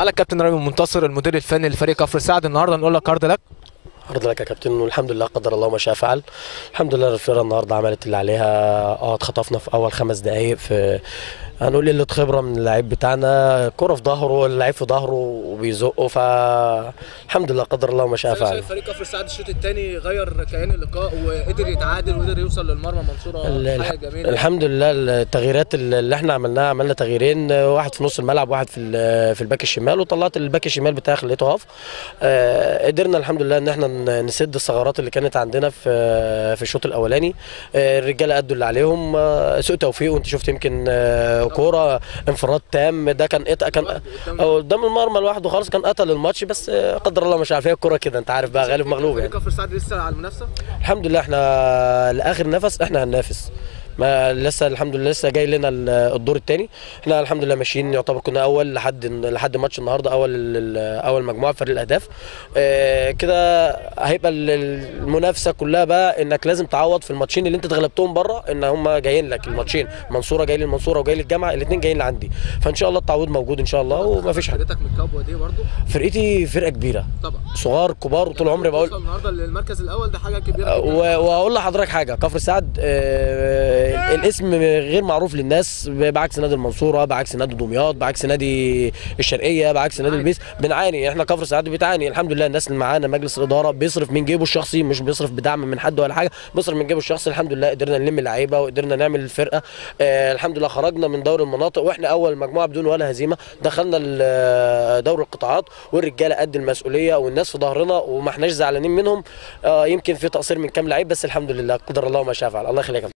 معاك كابتن رامي منتصر المدير الفني لفريق كفر سعد. النهارده نقول لك عرض لك. عرض لك يا كابتن، والحمد لله قدر الله ما شاء فعل. الحمد لله الفرقه النهارده عملت اللي عليها. اتخطفنا في اول 5 دقائق، في هنقول قله خبره من اللعيب بتاعنا، كرة في ظهره، اللعيب في ظهره وبيزقه، فالحمد لله قدر الله ما شاء فعل. شايف فريق كفر سعد الشوط الثاني غير كيان اللقاء وقدر يتعادل وقدر يوصل للمرمى منصوره. حاجه جميله الحمد لله. التغييرات اللي احنا عملناها، عملنا تغييرين، واحد في نص الملعب واحد في الباك الشمال، وطلعت الباك الشمال بتاعي خليته هاف. قدرنا الحمد لله ان احنا نسد الثغرات اللي كانت عندنا في الشوط الاولاني. الرجاله ادوا اللي عليهم، سوء توفيق، وانت شفت يمكن كوره انفراد تام، ده كان قدام المرمى لوحده خالص، كان قتل الماتش، بس قدر الله ما شاء فيها الكوره كده، انت عارف بقى غالب مغلوب يعني. كفر سعد لسه على المنافسه الحمد لله، احنا لاخر نفس احنا هننافس، ما لسه الحمد لله لسه جاي لنا الدور الثاني. احنا الحمد لله ماشيين، يعتبر كنا اول لحد ماتش النهارده اول مجموعه في فريق الاهداف. كده هيبقى المنافسه كلها بقى انك لازم تعوض في الماتشين اللي انت اتغلبتهم بره، ان هم جايين لك الماتشين، المنصوره جاي للمنصوره وجاي للجامعه، الاثنين جايين لعندي، فان شاء الله التعويض موجود ان شاء الله وما فيش حاجه. فرقتك من الكوبوه دي برضه؟ فرقتي فرقه كبيره طبعا، صغار كبار، وطول عمري بقول النهارده للمركز الاول ده حاجه كبيره. وهقول لحضرتك حاجه، كفر سعد الاسم غير معروف للناس، بعكس نادي المنصوره، بعكس نادي دمياط، بعكس نادي الشرقيه، بعكس نادي البيس، بنعاني احنا. كفر سعد بتعاني، الحمد لله الناس اللي معانا مجلس الاداره بيصرف من جيبه الشخصي، مش بيصرف بدعم من حد ولا حاجه، بيصرف من جيبه الشخصي. الحمد لله قدرنا نلم لعيبه وقدرنا نعمل الفرقه. الحمد لله خرجنا من دوري المناطق واحنا اول مجموعه بدون ولا هزيمه، دخلنا دوري القطاعات، والرجاله قد المسؤوليه والناس في ظهرنا وما احناش زعلانين منهم. يمكن في تقصير من كام لعيب، بس الحمد لله قدر الله ما شاء فعل. الله يخليك.